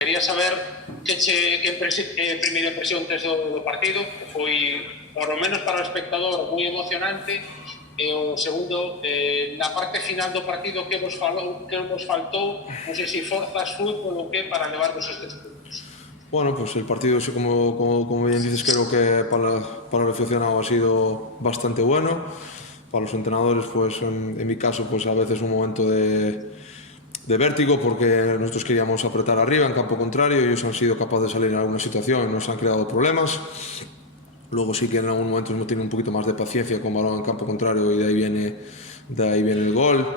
Quería saber que primeira impresión tes do partido, que foi, por lo menos para o espectador, moi emocionante, e o segundo, na parte final do partido, que vos faltou, non sei se forzas, fútbol ou que, para levarvos estes puntos. Bueno, pues el partido, como bien dices, creo que para el aficionado ha sido bastante bueno. Para los entrenadores, pues en mi caso, pues a veces un momento de vértigo, porque nosotros queríamos apretar arriba en campo contrario y ellos han sido capaces de salir en alguna situación y nos han creado problemas. Luego sí que en algún momento hemos tenido un poquito más de paciencia con balón en campo contrario y de ahí viene el gol.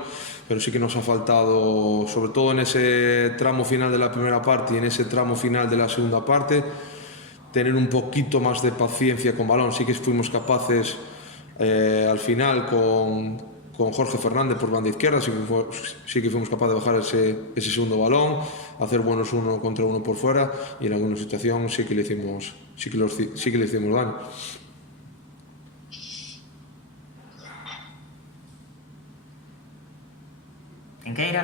Pero sí que nos ha faltado, sobre todo en ese tramo final de la primera parte y en ese tramo final de la segunda parte, tener un poquito más de paciencia con balón. Sí que fuimos capaces al final con Jorge Fernández por banda izquierda, sí que fuimos capaces de bajar ese segundo balón, hacer buenos 1 contra 1 por fuera, y en alguna situación sí que le hicimos daño. Enqueira.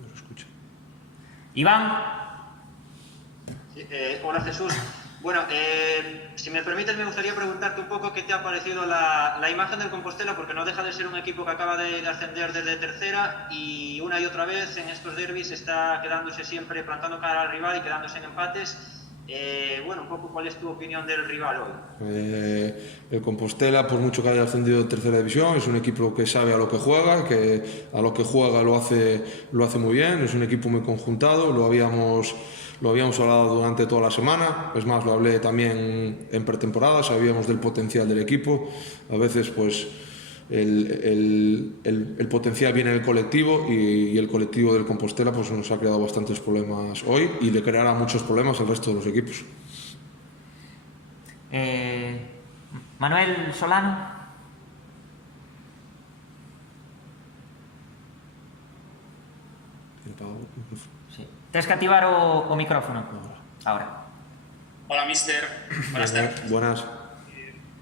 No lo escucho. Iván. Sí, hola Jesús. Bueno, si me permites, me gustaría preguntarte un poco qué te ha parecido la imagen del Compostela, porque no deja de ser un equipo que acaba de ascender desde tercera y una y otra vez en estos derbis está quedándose siempre, plantando cara al rival y quedándose en empates. Bueno, un poco, ¿cuál es tu opinión del rival hoy? El Compostela, por mucho que haya ascendido de tercera división, es un equipo que sabe a lo que juega, lo hace muy bien, es un equipo muy conjuntado, lo habíamos hablado durante toda la semana, es más, lo hablé también en pretemporada, sabíamos del potencial del equipo. A veces pues el potencial viene del colectivo y el colectivo del Compostela pues nos ha creado bastantes problemas hoy y le creará muchos problemas al resto de los equipos. Manuel Solano. Sí. Tens que activar o micrófono. Ahora. Hola, mister. Buenas tardes. Buenas.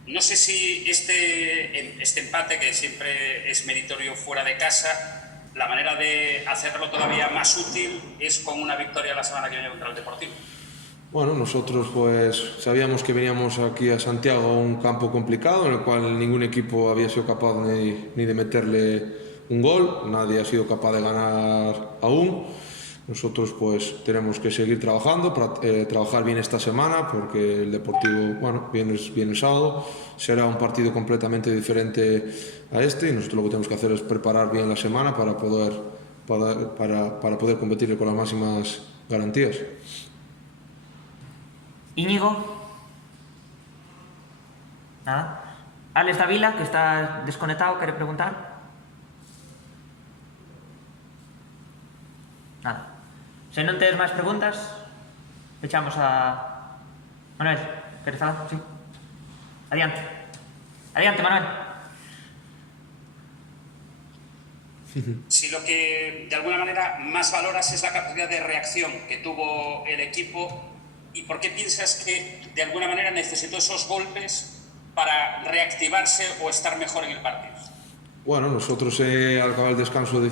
No sé si este empate, que siempre es meritorio fuera de casa, la manera de hacerlo todavía más útil es con una victoria la semana que viene contra el Deportivo. Bueno, nosotros pues sabíamos que veníamos aquí a Santiago, a un campo complicado en el cual ningún equipo había sido capaz ni de meterle un gol, nadie ha sido capaz de ganar aún. Nosotros pues tenemos que seguir trabajando para trabajar bien esta semana, porque el Deportivo, bueno, viene el sábado, será un partido completamente diferente a este y nosotros lo que tenemos que hacer es preparar bien la semana para poder competir con las máximas garantías. Íñigo. Nada. Alex Davila, que está desconectado, ¿quiere preguntar? Nada. Se non tedes máis preguntas, echamos a... Manuel, queres falar? Sí. Adiante. Adiante, Manuel. Si lo que de alguna manera más valoras es la capacidad de reacción que tuvo el equipo, ¿y por qué piensas que de alguna manera necesitó esos golpes para reactivarse o estar mejor en el partido? Bueno, nosotros al acabar el descanso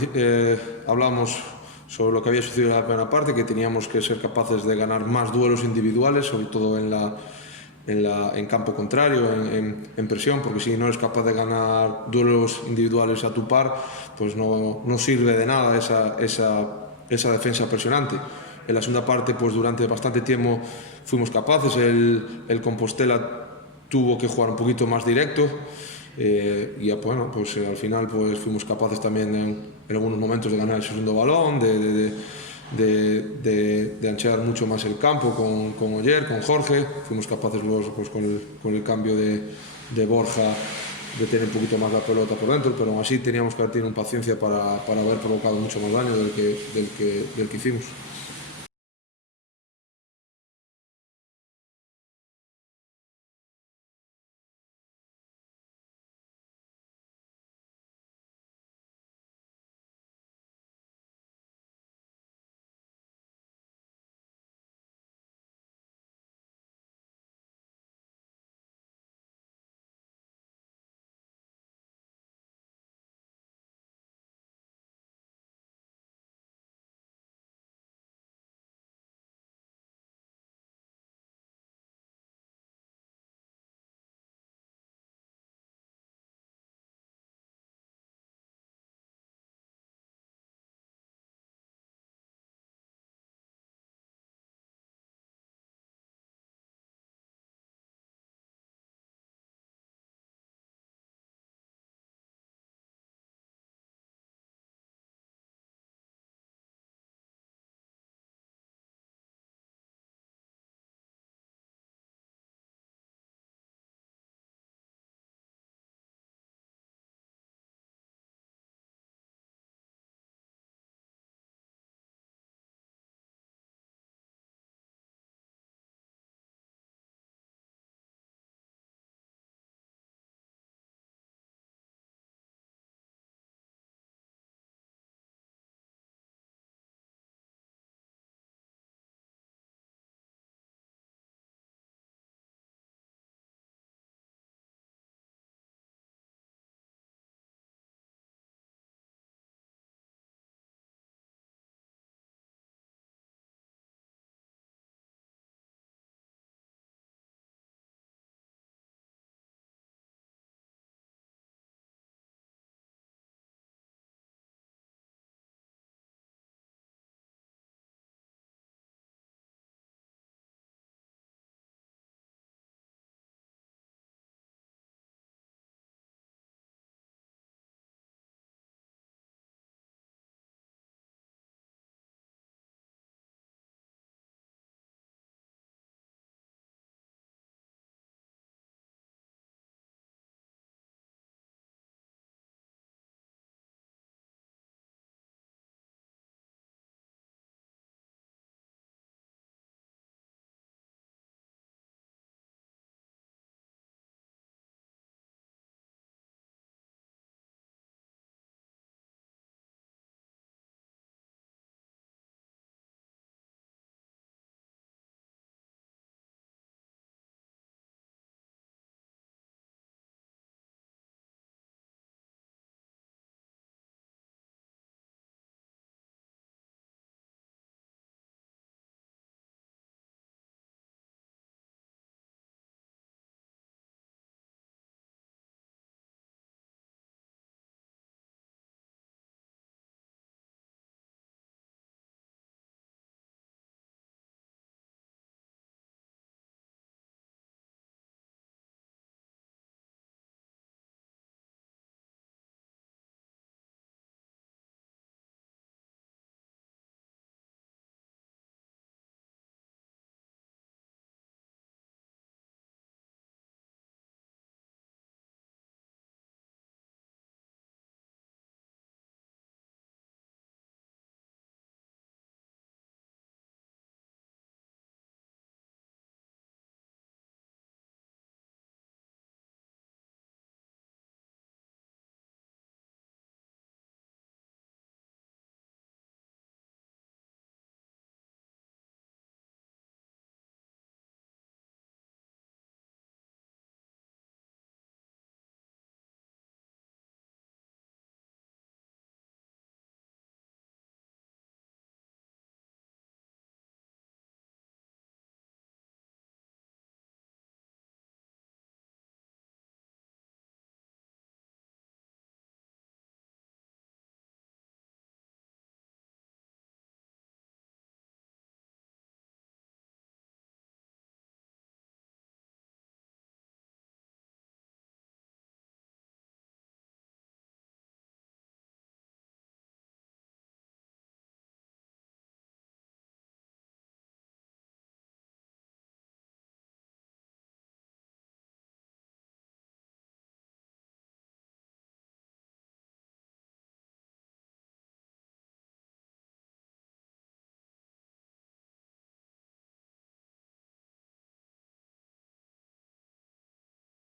hablamos sobre lo que había sucedido en la primera parte, que teníamos que ser capaces de ganar más duelos individuales, sobre todo en campo contrario, en presión, porque si no eres capaz de ganar duelos individuales a tu par, pues no sirve de nada esa defensa presionante. En la segunda parte, pues durante bastante tiempo fuimos capaces, el Compostela tuvo que jugar un poquito más directo, y bueno, pues al final pues fuimos capaces también en algunos momentos de ganar el segundo balón, de anchear mucho más el campo con Oyer, con Jorge. Fuimos capaces luego pues, con el cambio de Borja de tener un poquito más la pelota por dentro, pero aún así teníamos que haber tenido paciencia para haber provocado mucho más daño del que hicimos.